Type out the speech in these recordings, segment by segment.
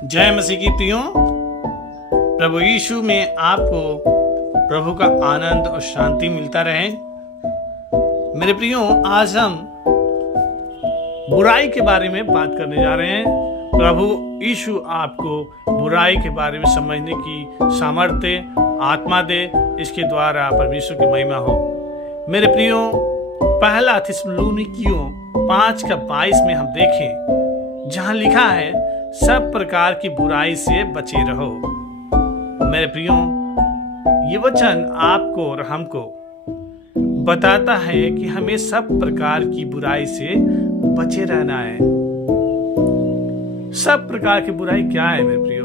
जय मसीह की प्रियो। प्रभु यीशु में आपको प्रभु का आनंद और शांति मिलता रहे। मेरे प्रियो, आज हम बुराई के बारे में बात करने जा रहे हैं। प्रभु यीशु आपको बुराई के बारे में समझने की सामर्थ्य आत्मा दे, इसके द्वारा परमेश्वर की महिमा हो। मेरे प्रियो, पहला थिस्सलुनीकियों 5:22 में हम देखें, जहां लिखा है, सब प्रकार की बुराई से बचे रहो। मेरे प्रियो, ये वचन आपको और हमको बताता है कि हमें सब प्रकार की बुराई से बचे रहना है। सब प्रकार की बुराई क्या है मेरे प्रियो?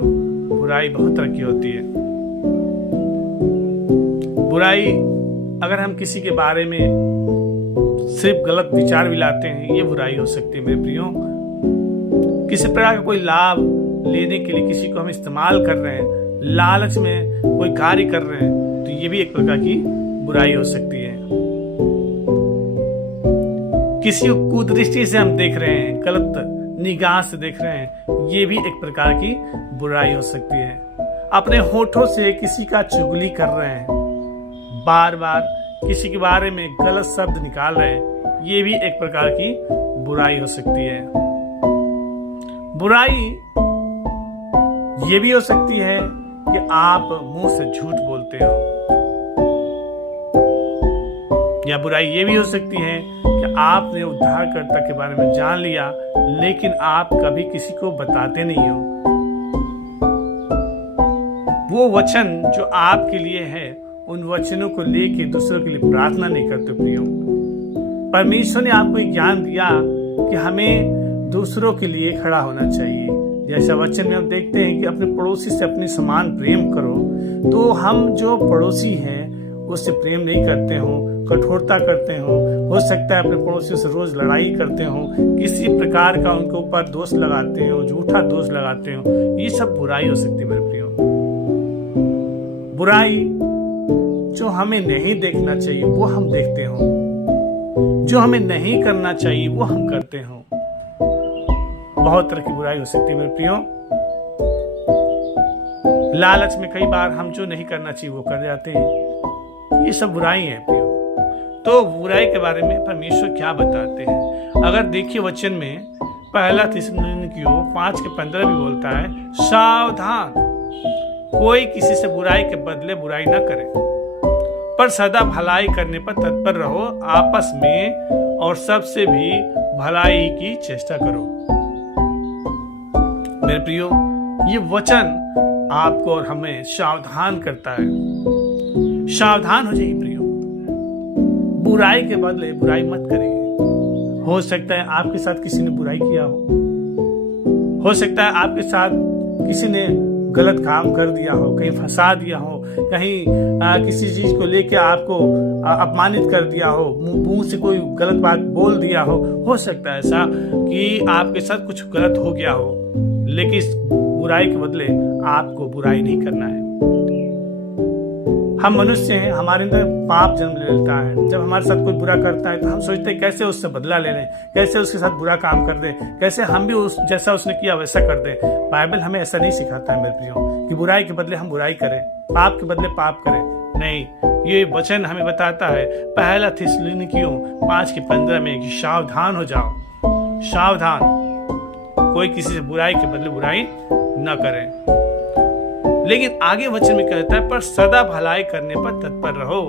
बुराई बहुत तरह की होती है। बुराई, अगर हम किसी के बारे में सिर्फ गलत विचार भी लाते हैं, ये बुराई हो सकती है मेरे प्रियो। किसी प्रकार का कोई लाभ लेने के लिए किसी को हम इस्तेमाल कर रहे हैं, लालच में कोई कार्य कर रहे हैं, तो ये भी एक प्रकार की बुराई हो सकती है। किसी को कुदृष्टि से हम देख रहे हैं, गलत निगाह से देख रहे हैं, ये भी एक प्रकार की बुराई हो सकती है। अपने होठों से किसी का चुगली कर रहे हैं, बार बार किसी के बारे में गलत शब्द निकाल रहे हैं, ये भी एक प्रकार की बुराई हो सकती है। बुराई ये भी हो सकती है कि आप मुंह से झूठ बोलते हो, या बुराई ये भी हो सकती है कि आपने उद्धारकर्ता के बारे में जान लिया, लेकिन आप कभी किसी को बताते नहीं हो। वो वचन जो आपके लिए है, उन वचनों को लेके दूसरों के लिए प्रार्थना नहीं करते प्रियो। परमेश्वर ने आपको एक ज्ञान दिया कि हमें दूसरों के लिए खड़ा होना चाहिए। जैसा वचन में हम देखते हैं कि अपने पड़ोसी से अपने समान प्रेम करो, तो हम जो पड़ोसी हैं उससे प्रेम नहीं करते हो, कठोरता करते हो सकता है अपने पड़ोसियों से रोज लड़ाई करते हो, किसी प्रकार का उनके ऊपर दोष लगाते हो, झूठा दोष लगाते हो, ये सब बुराई हो सकती है मेरे प्रियो। बुराई जो हमें नहीं देखना चाहिए वो हम देखते हो, जो हमें नहीं करना चाहिए वो हम करते हो। बहुत तरह की बुराई हो सकती है मेरे प्रियो। लालच में कई बार हम जो नहीं करना चाहिए वो कर जाते हैं, ये सब बुराई है प्रियो। तो बुराई के बारे में परमेश्वर क्या बताते हैं? अगर देखिए वचन में पहला थिस्सलुनीकियों 5:15 भी बोलता है, सावधान, कोई किसी से बुराई के बदले बुराई न करे, पर सदा भलाई करने पर तत्पर रहो, आपस में और सबसे भी भलाई की चेष्टा करो। मेरे प्रियो, ये वचन आपको और हमें सावधान करता है। सावधान हो जाइए प्रियो, बुराई के बदले बुराई मत करिए। हो सकता है आपके साथ किसी ने बुराई किया हो सकता है आपके साथ किसी ने गलत काम कर दिया हो, कहीं फंसा दिया हो, कहीं किसी चीज को लेके आपको अपमानित कर दिया हो, मुंह से कोई गलत बात बोल दिया हो सकता है ऐसा कि आपके साथ कुछ गलत हो गया हो, लेकिन इस बुराई के बदले आपको बुराई नहीं करना है। हम मनुष्य हैं, हमारे अंदर पाप जन्म ले लेता है। जब हमारे साथ कोई बुरा करता है तो हम सोचते हैं कैसे उससे बदला ले लें, कैसे उसके साथ बुरा काम कर दें, कैसे हम भी उस जैसा उसने किया वैसा कर दें। बाइबल हमें ऐसा नहीं सिखाता है मेरे प्रियो कि बुराई के बदले हम बुराई करें, पाप के बदले पाप करें। नहीं, ये वचन हमें बताता है पहला थिस्सलुनीकियों 5:15 में कि सावधान हो जाओ, सावधान, कोई किसी से बुराई के बदले बुराई न करे। लेकिन आगे वचन में कहता है, पर सदा भलाई करने पर तत्पर रहो।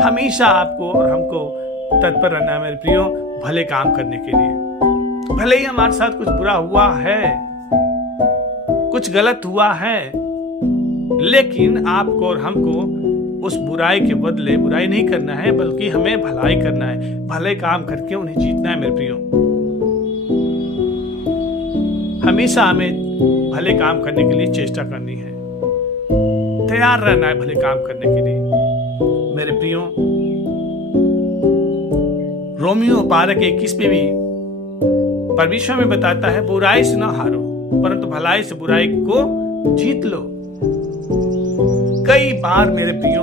हमेशा आपको और हमको तत्पर रहना है मेरे प्रियो, भले काम करने के लिए। भले ही हमारे साथ कुछ बुरा हुआ है, कुछ गलत हुआ है, लेकिन आपको और हमको उस बुराई के बदले बुराई नहीं करना है, बल्कि हमें भलाई करना है। भले काम करके उन्हें जीतना है मेरे प्रियो। हमेशा हमें भले काम करने के लिए चेष्टा करनी है, तैयार रहना है भले काम करने के लिए मेरे प्रियो। रोमियो 12:21 में भी परमेश्वर में बताता है, बुराई से न हारो, परंतु भलाई से बुराई को जीत लो। कई बार मेरे प्रियो,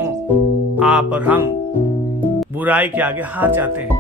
आप और हम बुराई के आगे हार जाते हैं।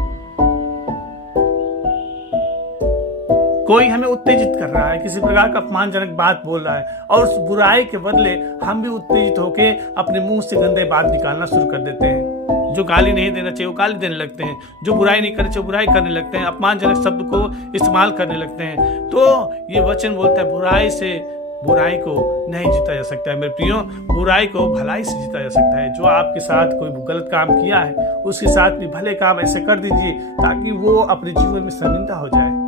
कोई हमें उत्तेजित कर रहा है, किसी प्रकार का अपमानजनक बात बोल रहा है, और उस बुराई के बदले हम भी उत्तेजित होकर अपने मुंह से गंदे बात निकालना शुरू कर देते हैं। जो गाली नहीं देना चाहिए वो गाली देने लगते हैं, जो बुराई नहीं करनी चाहिए बुराई करने लगते हैं, अपमानजनक शब्द को इस्तेमाल करने लगते हैं। तो ये वचन बोलता है बुराई से बुराई को नहीं जीता जा सकता है मेरे प्रियो, बुराई को भलाई से जीता जा सकता है। जो आपके साथ कोई गलत काम किया है उसके साथ भी भले काम ऐसे कर दीजिए ताकि वो अपने जीवन में शर्मिंदा हो जाए।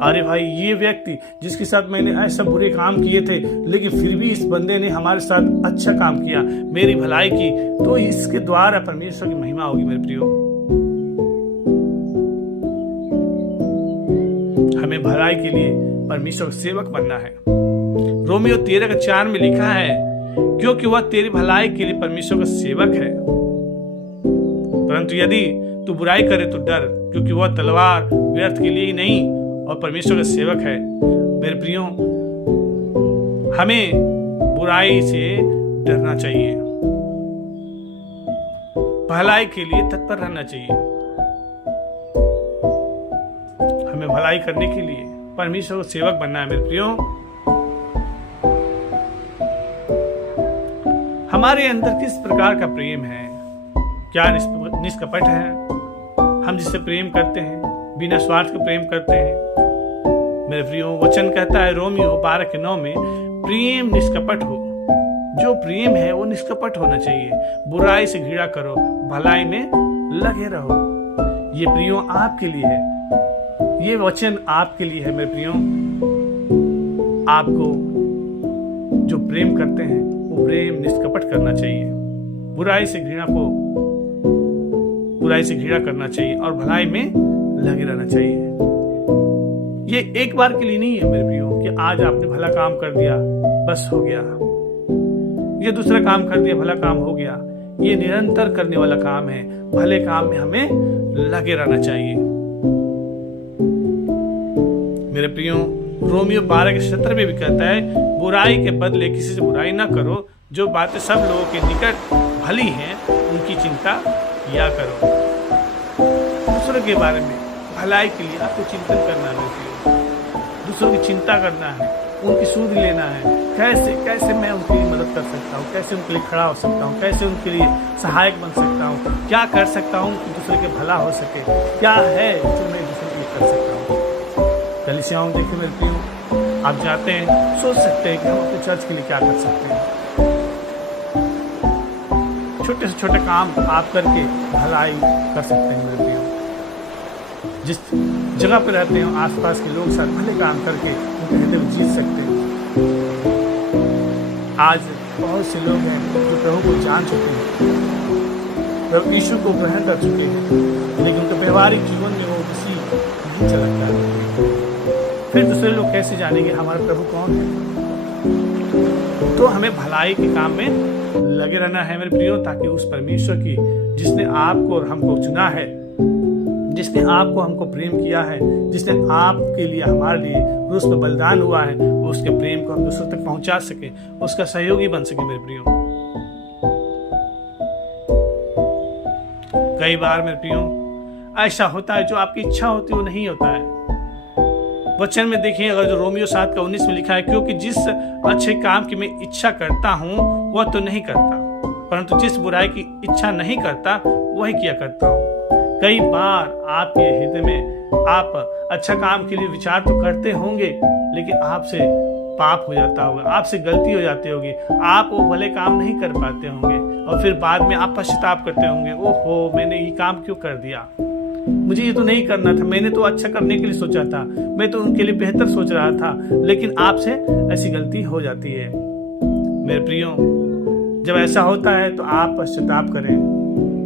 अरे भाई, ये व्यक्ति जिसके साथ मैंने ऐसा बुरे काम किए थे लेकिन फिर भी इस बंदे ने हमारे साथ अच्छा काम किया, मेरी भलाई की, तो इसके द्वारा परमेश्वर की महिमा होगी मेरे प्रियो। हमें भलाई के लिए परमेश्वर का सेवक बनना है। रोमियो 13:4 में लिखा है, क्योंकि वह तेरी भलाई के लिए परमेश्वर का सेवक है। परंतु यदि तू बुराई करे तो डर, क्योंकि वह तलवार व्यर्थ के लिए ही नहीं और परमेश्वर का सेवक है। मेरे प्रियो, हमें बुराई से डरना चाहिए, भलाई के लिए तत्पर रहना चाहिए। हमें भलाई करने के लिए परमेश्वर को सेवक बनना है मेरे प्रियो। हमारे अंदर किस प्रकार का प्रेम है? क्या निष्कपट है? हम जिससे प्रेम करते हैं बिना स्वार्थ के प्रेम करते हैं मेरे प्रियो। वचन कहता है रोमियो 12:9 में, प्रेम निष्कपट हो। जो प्रेम है वो निष्कपट होना चाहिए। बुराई से घृणा करो, भलाई में लगे रहो। ये प्रियो आपके लिए है, ये वचन आपके लिए है मेरे प्रियो। आपको जो प्रेम करते हैं वो प्रेम निष्कपट करना चाहिए। बुराई से घृणा करना चाहिए और भलाई में लगे रहना चाहिए। ये एक बार के लिए नहीं है मेरे प्रियो कि आज आपने भला काम कर दिया बस हो गया, ये दूसरा काम कर दिया भला काम हो गया। ये निरंतर करने वाला काम है। भले काम में हमें लगे रहना चाहिए मेरे प्रियो। रोमियो 12:17 में भी कहता है, बुराई के बदले किसी से बुराई ना करो, जो बातें सब लोगों के निकट भली हैं उनकी चिंता किया करो। दूसरों के बारे में भलाई के लिए आपको चिंतन करना है, दूसरों की चिंता करना है, उनकी सुध लेना है। कैसे मैं उनके लिए मदद कर सकता हूँ, कैसे उनके लिए खड़ा हो सकता हूँ, कैसे उनके लिए सहायक बन सकता हूँ, क्या कर सकता हूँ कि दूसरे के भला हो सके, क्या है जो मैं दूसरे के लिए कर सकता हूँ। कलीसियाओं देखिए मेरे प्रियो, आप जाते हैं सोच सकते हैं कि हम अपने चर्च के लिए क्या कर सकते हैं। छोटे से छोटे काम आप करके भलाई कर सकते हैं मेरे प्रियो। जिस जगह पर रहते हैं आसपास के लोग साथ भले काम करके उनके हृदय में जीत सकते हैं। आज बहुत से लोग हैं जो प्रभु को जान चुके हैं, प्रभु यीशु को ग्रहण कर चुके हैं, लेकिन उनके व्यवहारिक जीवन में वो किसी नहीं चलता है। फिर दूसरे लोग कैसे जानेंगे हमारा प्रभु कौन है? तो हमें भलाई के काम में लगे रहना है मेरे प्रियो, ताकि उस परमेश्वर की जिसने आपको और हमको चुना है, जिसने आपको हमको प्रेम किया है, जिसने आपके लिए हमारे लिए क्रूस पर बलिदान हुआ है, वो उसके प्रेम को हम दूसरों तक पहुंचा सके, उसका सहयोगी बन सके मेरे प्रियो। कई बार मेरे प्रियो ऐसा होता है जो आपकी इच्छा होती है वो नहीं होता है। वचन में देखिए, अगर जो रोमियो 7:19 में लिखा है, क्योंकि जिस अच्छे काम की मैं इच्छा करता हूँ वह तो नहीं करता, परंतु जिस बुराई की इच्छा नहीं करता वही किया करता हूँ। कई बार आपके हृदय में आप अच्छा काम के लिए विचार तो करते होंगे, लेकिन आपसे पाप हो जाता होगा, आपसे गलती हो जाती होगी, आप वो भले काम नहीं कर पाते होंगे और फिर बाद में आप पश्चाताप करते होंगे, ओहो मैंने ये काम क्यों कर दिया, मुझे ये तो नहीं करना था, मैंने तो अच्छा करने के लिए सोचा था, मैं तो उनके लिए बेहतर सोच रहा था, लेकिन आपसे ऐसी गलती हो जाती है मेरे प्रियो। जब ऐसा होता है तो आप पश्चाताप करें,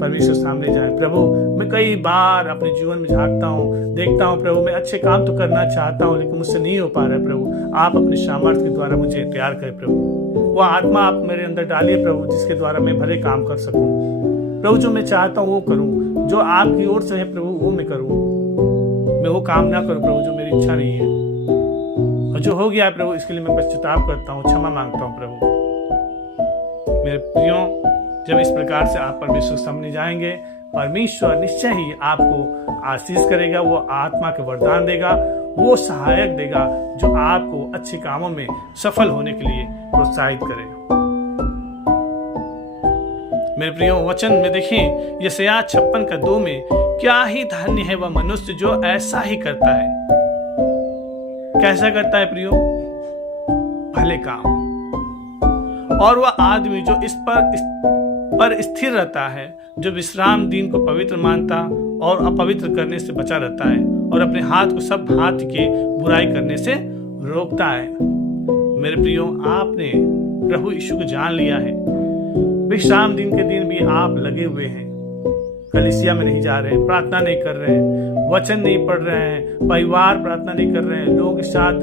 परमेश्वर सामने जाए, प्रभु मैं कई बार अपने जीवन में झांकता हूँ, देखता हूँ प्रभु मैं अच्छे काम तो करना चाहता हूँ लेकिन मुझसे नहीं हो पा रहा है, प्रभु आप अपने सामर्थ्य के द्वारा मुझे तैयार करें, प्रभु वो आत्मा आप मेरे अंदर डालिए प्रभु, जिसके द्वारा मैं भले काम कर सकूँ। प्रभु जो मैं चाहता हूँ वो करूँ, जो आपकी ओर से है प्रभु वो मैं करूँ, मैं वो काम ना करूँ प्रभु जो मेरी इच्छा नहीं है, और जो हो गया है प्रभु इसके लिए मैं पश्चाताप करता हूँ, क्षमा मांगता हूँ प्रभु। मेरे प्रियो, जब इस प्रकार से आप परमेश्वर के सामने जाएंगे, परमेश्वर निश्चय ही आपको आशीष करेगा, वो आत्मा के वरदान देगा, वो सहायक देगा जो आपको अच्छे कामों में सफल होने के लिए प्रोत्साहित करे। मेरे प्रियो, वचन में देखें यशायाह 56:2 में, क्या ही धन्य है वह मनुष्य जो ऐसा ही करता है। कैसा करता है प्रियो? भले काम। और वह आदमी जो इस पर स्थिर रहता है, जो विश्राम दिन को पवित्र मानता और अपवित्र करने से बचा रहता है और अपने हाथ को सब हाथ के बुराई करने से रोकता है। मेरे प्रियो, आपने प्रभु यीशु को जान लिया है। विश्राम दिन के दिन भी आप लगे हुए हैं, कलीसिया में नहीं जा रहे हैं, प्रार्थना नहीं कर रहे हैं, वचन नहीं पढ़ रहे हैं, परिवार प्रार्थना नहीं कर रहे हैं, लोगों के साथ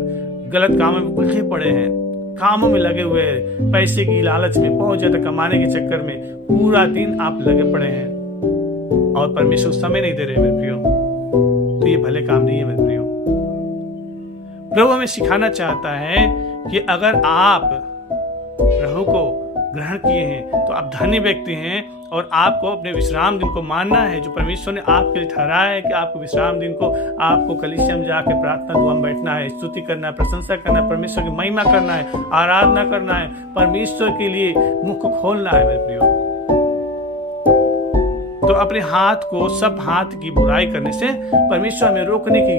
गलत कामों में उलझे पड़े हैं, कामों में लगे हुए हैं, पैसे की लालच में, बहुत ज्यादा कमाने के चक्कर में पूरा दिन आप लगे पड़े हैं और परमेश्वर समय नहीं दे रहे मेरे प्रियो, तो ये भले काम नहीं है मेरे प्रियो। प्रभु हमें सिखाना चाहता है कि अगर आप प्रभु को ग्रहण किए हैं तो आप धन्य व्यक्ति हैं और आपको अपने विश्राम दिन को मानना है जो परमेश्वर ने आपके लिए ठहराया है कि आपको विश्राम दिन को आपको कलीसिया में जाकर प्रार्थना दुआ में बैठना है, स्तुति करना है, प्रशंसा करना है, परमेश्वर की महिमा करना है, आराधना करना है, परमेश्वर के लिए मुख को खोलना है मेरे प्रियो। तो अपने हाथ को सब हाथ की बुराई करने से परमेश्वर हमें रोकने की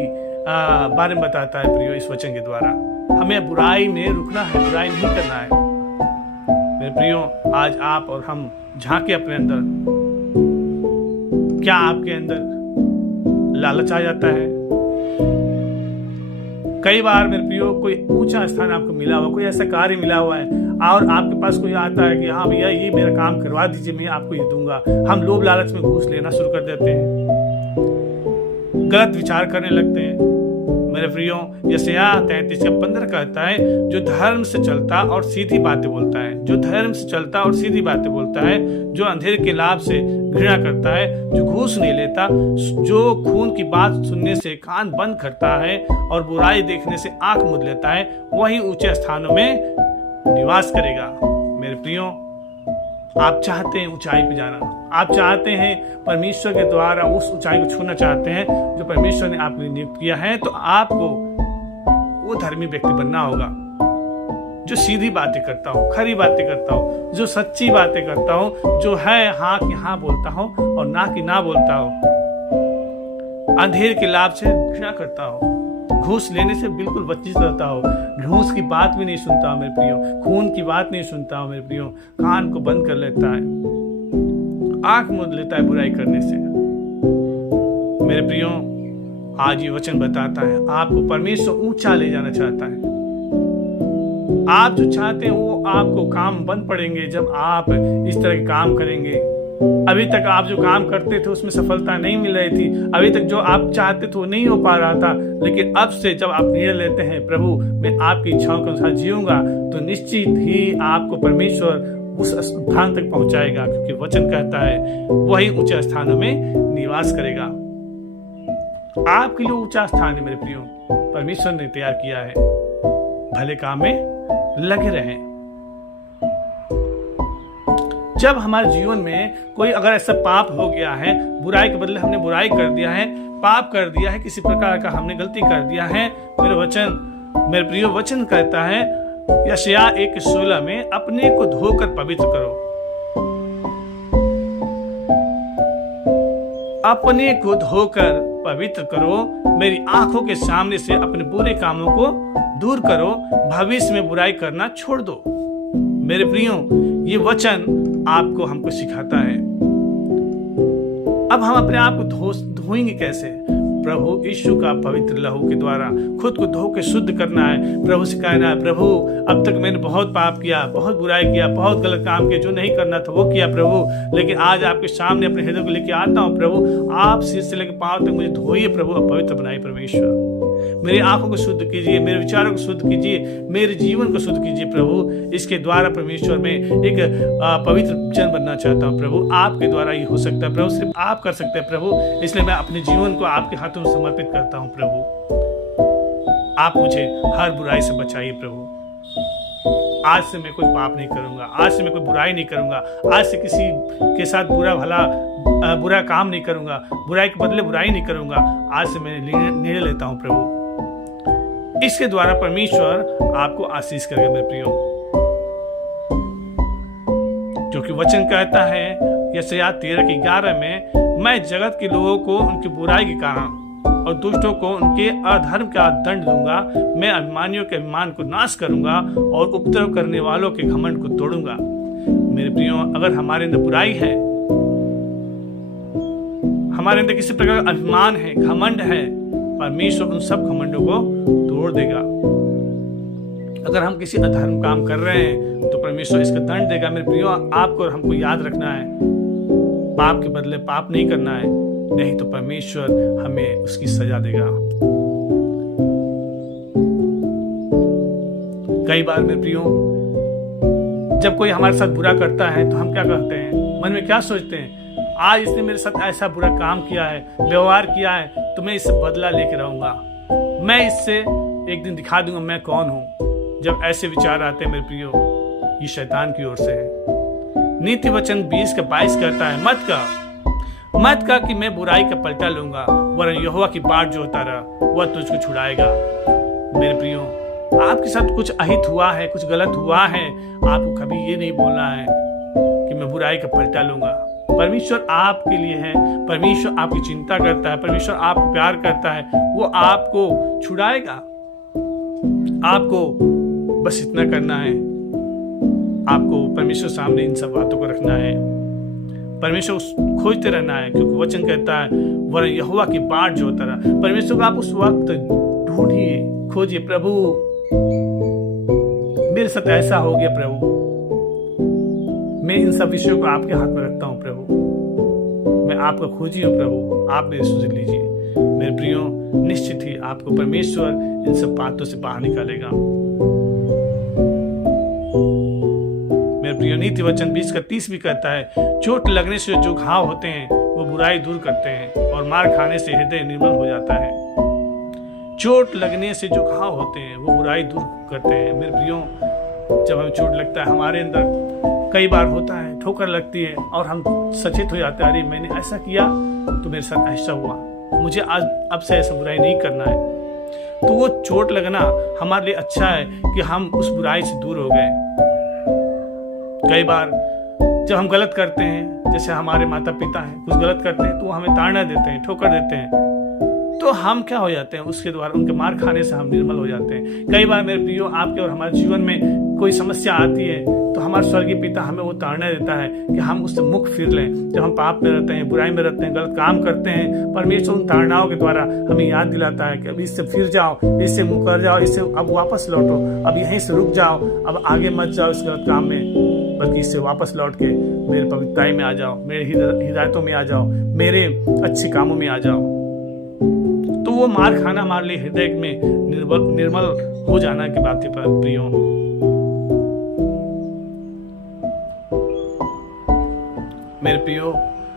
बारे में बताता है प्रियो। इस वचन के द्वारा हमें बुराई में रुकना है, बुराई नहीं करना है मेरे प्रियो। आज आप और हम झांके अपने अंदर, क्या आपके अंदर लालच आ जाता है? कई बार मेरे प्रियो कोई ऊंचा स्थान आपको मिला हुआ, कोई ऐसा कार्य मिला हुआ है और आपके पास कोई आता है कि हाँ भैया ये मेरा काम करवा दीजिए, मैं आपको ये दूंगा। हम लोभ लालच में घूस लेना शुरू कर देते हैं, गलत विचार करने लगते हैं मेरे प्रियो। यशायाह 33:15 कहता है, जो धर्म से चलता और सीधी बातें बोलता है, जो धर्म से चलता और सीधी बातें बोलता है, जो अंधेरे के लाभ से घृणा करता है, जो घूस नहीं लेता, जो खून की बात सुनने से कान बंद करता है और बुराई देखने से आंख मूंद लेता है, वही ऊंचे स्थानों में निवास करेगा। मेरे प्रियो, आप चाहते हैं ऊंचाई पे जाना, आप चाहते हैं परमेश्वर के द्वारा उस ऊंचाई को छूना चाहते हैं जो परमेश्वर ने आपके लिए नियुक्त किया है, तो आपको वो धर्मी व्यक्ति बनना होगा जो सीधी बातें करता हो, खरी बातें करता हो, जो सच्ची बातें करता हो, जो है हाँ कि हाँ बोलता हो और ना कि ना बोलता हो, अंधेर के लाभ से घृणा करता हो, घूस लेने से बिल्कुल वंचित रहता हो, घूस की बात भी नहीं सुनता हो मेरे प्रियो, खून की बात नहीं सुनता हो मेरे प्रियो, कान को बंद कर लेता है, आंख मूंद लेता है बुराई करने से। मेरे प्रियो, आज ये वचन बताता है आपको परमेश्वर ऊंचा ले जाना चाहता है। आप जो चाहते हैं वो आपको काम बंद पड़ेंगे जब आप इस तरह के काम करेंगे। अभी तक आप जो काम करते थे उसमें सफलता नहीं मिल रही थी, अभी तक जो आप चाहते थे वो नहीं हो पा रहा था, लेकिन अब से जब आप निर्णय लेते हैं प्रभु मैं आपकी इच्छाओं के अनुसार जीऊंगा, तो निश्चित ही आपको परमेश्वर उस स्थान तक पहुंचाएगा, क्योंकि वचन कहता है वही ऊंचे स्थानों में निवास करेगा। आपके लिए ऊंचा स्थान है मेरे प्रियो, परमेश्वर ने तैयार किया है। भले काम में लगे रहें। जब हमारे जीवन में कोई अगर ऐसा पाप हो गया है, बुराई के बदले हमने बुराई कर दिया है, पाप कर दिया है, किसी प्रकार का हमने गलती कर दिया है, मेरे प्रियो वचन कहता है यशायाह 1:16 में, अपने को धोकर पवित्र करो, अपने को धोकर पवित्र करो, मेरी आंखों के सामने से अपने बुरे कामों को दूर करो, भविष्य में बुराई करना छोड़ दो। मेरे प्रियो, ये वचन आपको हमको सिखाता है। अब हम अपने आप को धोएंगे कैसे? प्रभु यीशु का पवित्र लहू के द्वारा खुद को धो के शुद्ध करना है। प्रभु से कहना है, प्रभु अब तक मैंने बहुत पाप किया, बहुत बुराई किया, बहुत गलत काम किया, जो नहीं करना था वो किया प्रभु, लेकिन आज आपके सामने अपने हृदय को लेकर आता हूँ प्रभु, आप सिर से लेकर पांव तक मुझे धोइए प्रभु, अब पवित्र बनाइए परमेश्वर। मेरी आंखों को शुद्ध कीजिए, मेरे विचारों को शुद्ध कीजिए, मेरे जीवन को शुद्ध कीजिए प्रभु। इसके द्वारा परमेश्वर में एक पवित्र जन बनना चाहता हूँ प्रभु। आपके द्वारा ये हो सकता है प्रभु, सिर्फ आप कर सकते हैं प्रभु, इसलिए मैं अपने जीवन को आपके हाथों में समर्पित करता हूँ प्रभु। आप मुझे हर बुराई से बचाइए प्रभु। आज से मैं कोई पाप नहीं करूंगा, आज से मैं कोई बुराई नहीं करूंगा, आज से किसी के साथ बुरा काम नहीं करूंगा, बुराई के बदले बुराई नहीं करूंगा। आज से मैं निर्णय लेता हूं प्रभु, इसके द्वारा परमेश्वर आपको आशीष करेगा मेरे प्रियो, क्योंकि वचन कहता है यशायाह 13:11 में, मैं जगत के लोगों को उनकी बुराई के कारण और दुष्टों को उनके अधर्म का दंड दूंगा। मैं अभिमानियों के अभिमान को नाश करूंगा और उपद्रव करने वालों के घमंड को तोड़ूंगा। मेरे प्रियो, अगर हमारे अंदर बुराई है, हमारे अंदर किसी प्रकार का अभिमान है, घमंड है, परमेश्वर उन सब घमंडों को तोड़ देगा। अगर हम किसी अधर्म काम कर रहे हैं तो परमेश्वर इसका दंड देगा। मेरे प्रियो, आपको और हमको याद रखना है, पाप के बदले पाप नहीं करना है, नहीं तो परमेश्वर हमें उसकी सजा देगा। कई बार मेरे प्रियो, जब कोई हमारे साथ बुरा करता है तो हम क्या करते हैं, मन में क्या सोचते हैं, आज इसने मेरे साथ ऐसा बुरा काम किया है, व्यवहार किया है, तो मैं इससे बदला लेकर रहूंगा, मैं इससे एक दिन दिखा दूंगा मैं कौन हूं। जब ऐसे विचार आते हैं मेरे प्रियो, ये शैतान की ओर से है। नीति वचन 20:22 कहता है, मत का कि मैं बुराई का पलटा लूंगा, वरन यहोवा की बाट जो होता रहा वह तुझको छुड़ाएगा। मेरे प्रियो, आपके साथ कुछ अहित हुआ है, कुछ गलत हुआ है, आपको कभी ये नहीं बोलना है कि मैं बुराई का पलटा लूंगा। परमेश्वर आपके लिए है, परमेश्वर आपकी चिंता करता है, परमेश्वर आपको प्यार करता है, वो आपको छुड़ाएगा। आपको बस इतना करना है, आपको परमेश्वर सामने इन सब बातों को रखना है, परमेश्वर खोजते रहना है, क्योंकि वचन कहता है वरन यहोवा की बाट जो होता रहा। परमेश्वर को आप उस वक्त ढूंढिए, खोजिए, प्रभु मेरे साथ ऐसा हो गया, प्रभु मैं इन सब विषयों को आपके हाथ में रखता हूँ, प्रभु मैं आपका खोजी हूँ, प्रभु आप मेरी सुध लीजिए। मेरे प्रियो, निश्चित ही आपको परमेश्वर इन सब बातों से बाहर निकालेगा। मेरे प्रियो, नीति वचन 20:30 भी कहता है, चोट लगने से जो घाव होते हैं वो बुराई दूर करते हैं और मार खाने से हृदय निर्मल हो जाता है। चोट लगने से जो घाव होते हैं वो बुराई दूर करते हैं। मेरे प्रियो, जब हमें चोट लगता है, हमारे अंदर कई बार होता है, ठोकर लगती है और हम सचेत हो जाते हैं, अरे मैंने ऐसा किया तो मेरे साथ ऐसा हुआ, मुझे आज अब से ऐसा बुराई नहीं करना है। तो वो चोट लगना हमारे लिए अच्छा है कि हम उस बुराई से दूर हो गए। कई बार जब हम गलत करते हैं, जैसे हमारे माता पिता हैं, कुछ गलत करते हैं तो वो हमें ताड़ना देते हैं, ठोकर देते हैं, तो हम क्या हो जाते हैं, उसके द्वारा उनके मार खाने से हम निर्मल हो जाते हैं। कई बार मेरे प्रियो, आपके और हमारे जीवन में कोई समस्या आती है तो हमारे स्वर्गीय पिता हमें वो ताड़ना देता है कि हम उससे मुख फिर लें। जब हम पाप में रहते हैं, बुराई में रहते हैं, गलत काम करते हैं, परमेश्वर उन ताड़नाओं के द्वारा हमें याद दिलाता है कि अब इससे फिर जाओ, इससे मुकर जाओ, इससे अब वापस लौटो, अब यहीं से रुक जाओ, अब आगे मत जाओ इस गलत काम में, बल्कि इससे वापस लौट के मेरे पवित्रताई में आ जाओ, मेरे हिदायतों में आ जाओ, मेरे अच्छे कामों में आ जाओ। तो वो मार खाना हमारे लिए हृदय में निर्मल हो जाना की बात है प्रियो। मेरे प्रियो,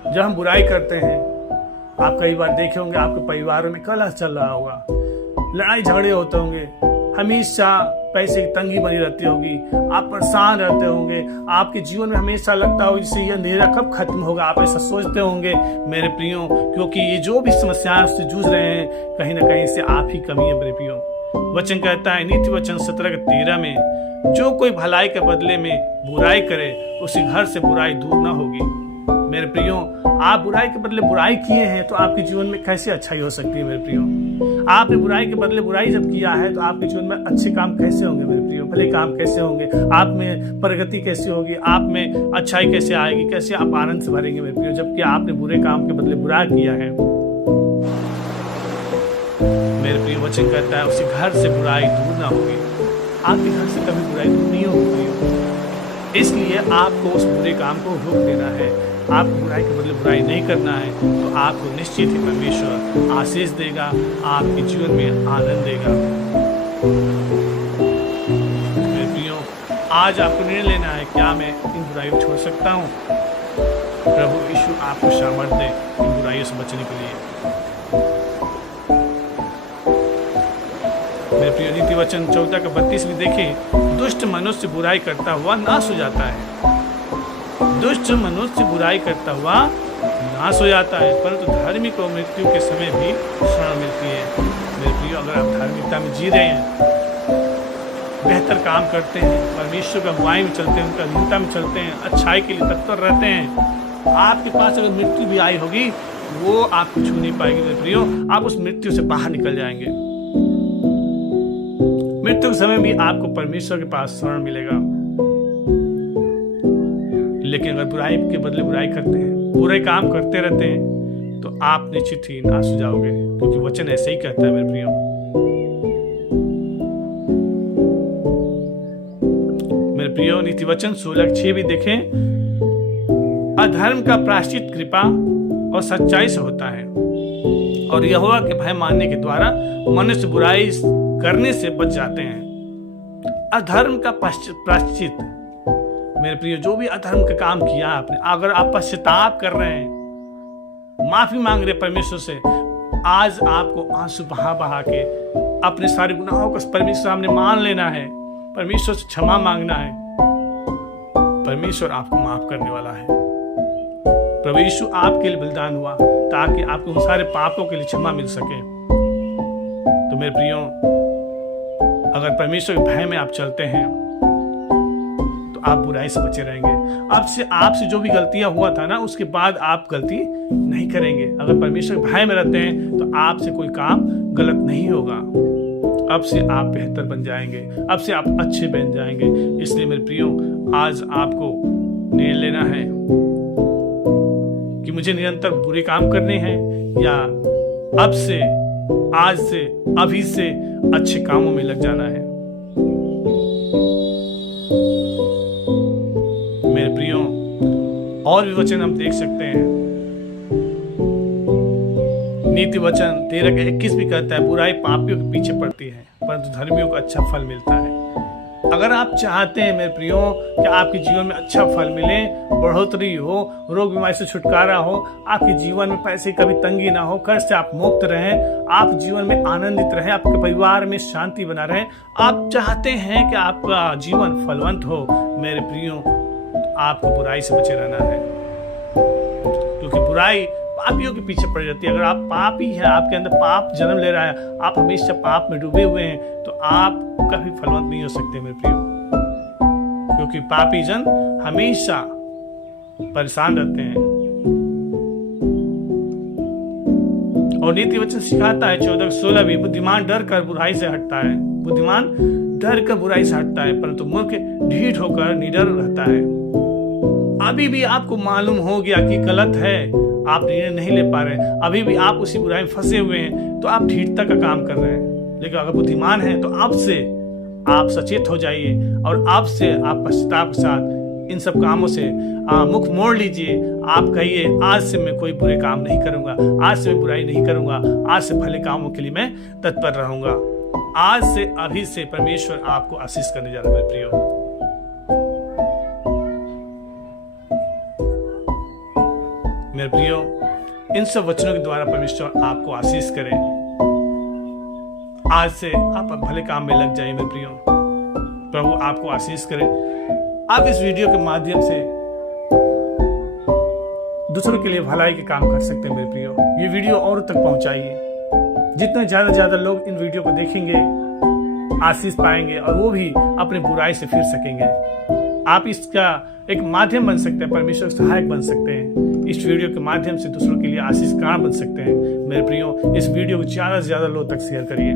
जब हम बुराई करते हैं, आप कई बार देखे होंगे आपके परिवारों में कलह चल रहा होगा, लड़ाई झगड़े होते होंगे, हमेशा पैसे की तंगी बनी रहती होगी, आप परेशान रहते होंगे, आपके जीवन में हमेशा लगता होगा जैसे ये अंधेरा कब खत्म होगा, आप ऐसा सोचते होंगे मेरे प्रियो, क्योंकि ये जो भी समस्याएं उससे जूझ रहे हैं, कहीं ना कहीं से आप ही कमी है मेरे प्रियो। वचन कहता है नीति वचन 17:13 में, जो कोई भलाई के बदले में बुराई करे उसी घर से बुराई दूर न होगी। मेरे प्रियो, आप बुराई के बदले बुराई किए हैं तो आपके जीवन में कैसे अच्छाई हो सकती है मेरे प्रियो। आपने बुराई के बदले बुराई जब किया है तो आपके जीवन में अच्छे काम कैसे होंगे मेरे प्रियो, भले काम कैसे होंगे, आप में प्रगति कैसे होगी, आप में अच्छाई कैसे आएगी, कैसे आप आनंद से भरेंगे मेरे प्रियो, जबकि आपने बुरे काम के बदले बुरा किया है। मेरे प्रियो, वचन कहता है उसी घर से बुराई दूर ना होगी। आपके घर से कभी बुराई दूर नहीं होगी, इसलिए आपको उस बुरे काम को रोक देना है, आपको बुराई के बदले बुराई नहीं करना है, तो आपको निश्चित ही परमेश्वर आशीष देगा, आपके जीवन में आनंद देगा। मेरे प्रियो, आज आपको निर्णय लेना है, क्या मैं इन बुराइयों को छोड़ सकता हूँ? प्रभु यीशु आपको सामर्थ्य दे इन बुराइयों से बचने के लिए। मेरे प्रिय, नीति वचन 14:32 में देखें, दुष्ट मनुष्य बुराई करता हुआ नाश हो जाता है, दुष्ट मनुष्य बुराई करता हुआ नाश हो जाता है, परंतु धर्मी को मृत्यु के समय भी शरण मिलती है। मेरे प्रियो, अगर आप धार्मिकता में जी रहे हैं, बेहतर काम करते हैं, परमेश्वर की अगुवाई में चलते हैं, उनकी अधीनता में चलते हैं, अच्छाई के लिए तत्पर रहते हैं, आपके पास अगर मृत्यु भी आई होगी वो आपको छू नहीं पाएगी मेरे प्रियो। आप उस मृत्यु से बाहर निकल जाएंगे। मृत्यु के समय भी आपको परमेश्वर के पास शरण मिलेगा। लेकिन अगर बुराई के बदले बुराई करते हैं, बुरे काम करते रहते हैं, तो आप निश्चित ही नाश हो जाओगे, क्योंकि वचन ऐसे ही कहता है मेरे प्रियो। मेरे प्रियो, नीति वचन 16:6 भी देखें, अधर्म का प्रायश्चित कृपा और सच्चाई से होता है, और यहोवा के भय मानने के द्वारा मनुष्य बुराई करने से बच जाते हैं। अधर्म का प्रायश्चित, मेरे प्रियो, जो भी अधर्म का काम किया आपने, अगर आप पश्चाताप कर रहे हैं, माफी मांग रहे परमेश्वर से, आज आपको आंसू बहा बहा के अपने सारे गुनाहों को परमेश्वर सामने मान लेना है, परमेश्वर से क्षमा मांगना है। परमेश्वर आपको माफ करने वाला है। प्रभु यीशु आपके लिए बलिदान हुआ ताकि आपको सारे पापों के लिए क्षमा मिल सके। तो मेरे प्रियो, अगर परमेश्वर के भय में आप चलते हैं तो आप बुराई से बचे रहेंगे। अब से आपसे जो भी गलतियां हुआ था ना, उसके बाद आप गलती नहीं करेंगे। अगर परमेश्वर के भय में रहते हैं तो आपसे कोई काम गलत नहीं होगा। अब से आप बेहतर बन जाएंगे, अब से आप अच्छे बन जाएंगे। इसलिए मेरे प्रियो, आज आपको निर्णय लेना है कि मुझे निरंतर बुरे काम करने हैं या अब से, आज से, अभी से अच्छे कामों में लग जाना है। मेरे प्रियो, और भी वचन हम देख सकते हैं। नीति वचन 13:21 भी कहता है, बुराई पापियों के पीछे पड़ती है परंतु धर्मियों को अच्छा फल मिलता है। अगर आप चाहते हैं मेरे प्रियो कि आपके जीवन में अच्छा फल मिले, बढ़ोतरी हो, रोग बीमारी से छुटकारा हो, आपके जीवन में पैसे की कभी तंगी ना हो, कर्ज से आप मुक्त रहें, आप जीवन में आनंदित रहें, आपके परिवार में शांति बना रहे, आप चाहते हैं कि आपका जीवन फलवंत हो, मेरे प्रियो, तो आपको बुराई से बचे रहना है। क्योंकि बुराई पापियों के पीछे पड़ जाती है। अगर आप पापी हैं, आपके अंदर पाप जन्म ले रहा है, आप हमेशा पाप में डूबे हुए हैं, तो आप कभी फलवंत नहीं हो सकते मेरे प्रियो। क्योंकि पापी जन हमेशा परेशान रहते हैं। और नीति वचन सिखाता है 14:16 भी, बुद्धिमान डर कर बुराई से हटता है, बुद्धिमान डर कर बुराई से हटता है, परंतु मूर्ख ढीठ होकर निडर रहता है। अभी भी आपको मालूम हो गया कि गलत है, आप निर्णय नहीं ले पा रहे, अभी भी आप उसी बुराई में फंसे हुए हैं, तो आप ढीठता का काम कर रहे हैं। लेकिन अगर बुद्धिमान है तो अब से आप सचेत हो जाइए और अब से आप पश्चाताप के साथ इन सब कामों से मुख मोड़ लीजिए। आप कहिए, आज से मैं कोई बुरे काम नहीं करूंगा, आज से मैं बुराई नहीं करूंगा, आज से भले कामों के लिए मैं तत्पर रहूंगा। आज से, अभी से परमेश्वर आपको आशीष करने जा रहा है मेरे प्रियो। मेरे प्रियो, इन सब वचनों के द्वारा परमेश्वर आपको आशीष करे। आज से आप भले काम में लग जाइए मेरे प्रियो, प्रभु आपको आशीष करे। आप इस वीडियो के माध्यम से दूसरों के लिए भलाई के काम कर सकते हैं मेरे प्रियो। ये वीडियो और तक पहुंचाइए। जितने ज्यादा लोग इन वीडियो को देखेंगे, आशीष पाएंगे और वो भी अपने बुराई से फिर सकेंगे। आप इसका एक माध्यम बन सकते हैं, परमेश्वर सहायक बन सकते हैं। इस वीडियो के माध्यम से दूसरों के लिए आशीष का बन सकते हैं मेरे प्रियो। इस वीडियो को ज्यादा से ज्यादा लोग तक शेयर करिए।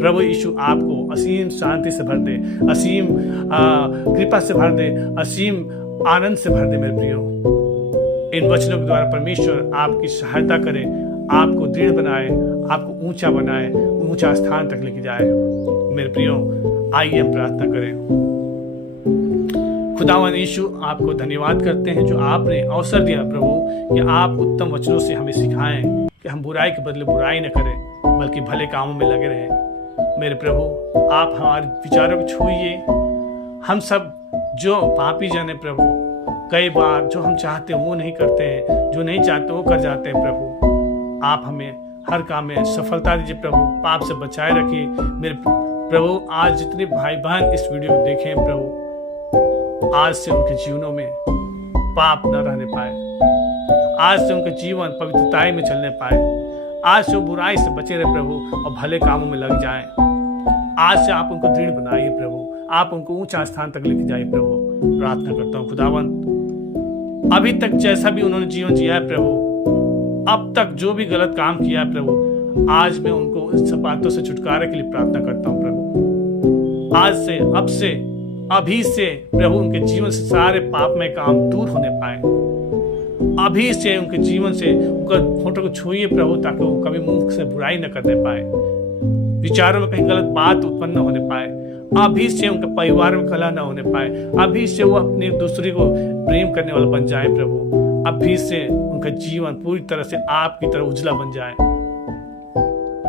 प्रभु यीशु आपको असीम शांति से भर दे, असीम कृपा से भर दे, असीम आनंद से भर दे मेरे प्रियो। इन वचनों के द्वारा परमेश्वर आपकी सहायता करे, आपको दृढ़ बनाए, आपको ऊंचा बनाए, ऊंचा स्थान तक लेके जाए मेरे प्रियो। आइए हम प्रार्थना करें। खुदावन यीशु, आपको धन्यवाद करते हैं जो आपने अवसर दिया प्रभु कि आप उत्तम वचनों से हमें सिखाएं कि हम बुराई के बदले बुराई न करें बल्कि भले कामों में लगे रहें। मेरे प्रभु, आप हमारे विचारों को छूइए। हम सब जो पापी जन है प्रभु, कई बार जो हम चाहते हैं वो नहीं करते हैं, जो नहीं चाहते वो कर जाते हैं प्रभु। आप हमें हर काम में सफलता दीजिए प्रभु, पाप से बचाए रखिए मेरे प्रभु। आज जितने भाई बहन इस वीडियो को देखें प्रभु, आज से उनके जीवनों में पाप न रहने पाए, आज से उनके जीवन पवित्रताई में चलने पाए, आज से वो बुराई से बचे रहे प्रभु और भले कामों में लग जाएं। आज से आप उनको दृढ़ बनाइए प्रभु, आप उनको ऊंचा स्थान तक लेके जाइए प्रभु। प्रार्थना करता हूँ खुदावन, अभी तक जैसा भी उन्होंने जीवन जिया है प्रभु, अब तक जो भी गलत काम किया है प्रभु, आज मैं उनको इन सब बातों से छुटकारे के लिए प्रार्थना करता हूँ प्रभु। आज से, अब से, अभी से प्रभु उनके जीवन से सारे पापमय काम दूर होने पाए। अभी से उनके जीवन से उनका फोटो को छुइए प्रभु, ताकि वो कभी मुंह से बुराई न करने पाए, विचारों में कहीं गलत बात उत्पन्न न होने पाए। अभी से उनके परिवार में कलह न होने पाए। अभी से वो अपने दूसरे को प्रेम करने वाला बन जाए प्रभु। अभी से उनका जीवन पूरी तरह से आपकी तरह उजला बन जाए,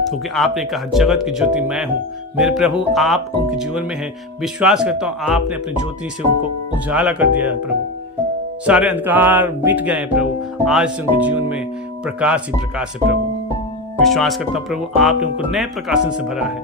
क्योंकि आपने कहा जगत की ज्योति मैं हूँ। मेरे प्रभु आप उनके जीवन में हैं। विश्वास करता हूँ आपने अपनी ज्योति से उनको उजाला कर दिया है प्रभु। सारे अंधकार मिट गए हैं प्रभु। आज से उनके जीवन में प्रकाश ही प्रकाश है प्रभु। विश्वास करता हूँ प्रभु आपने उनको नए प्रकाशन से भरा है,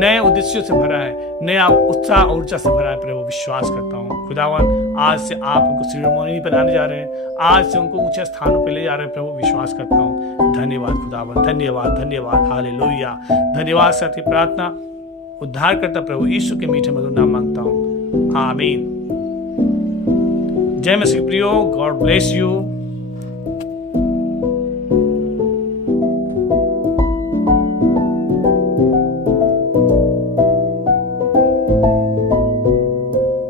नए उद्देश्यों से भरा है, नया उत्साह ऊर्जा से भरा है प्रभु। विश्वास करता हूँ खुदावन आज से आप उनको शिरोमणि बनाने जा रहे हैं, आज से उनको ऊंचे स्थानों पे ले जा रहे हैं प्रभु। विश्वास करता हूँ। धन्यवाद खुदावन, धन्यवाद धन्यवाद, हालेलुया। धन्यवाद साथी। प्रार्थना उद्धार करता प्रभु यीशु के मीठे मधुर नाम मांगता हूँ, आमीन। जय मसीह प्रियो, गॉड ब्लेस यू।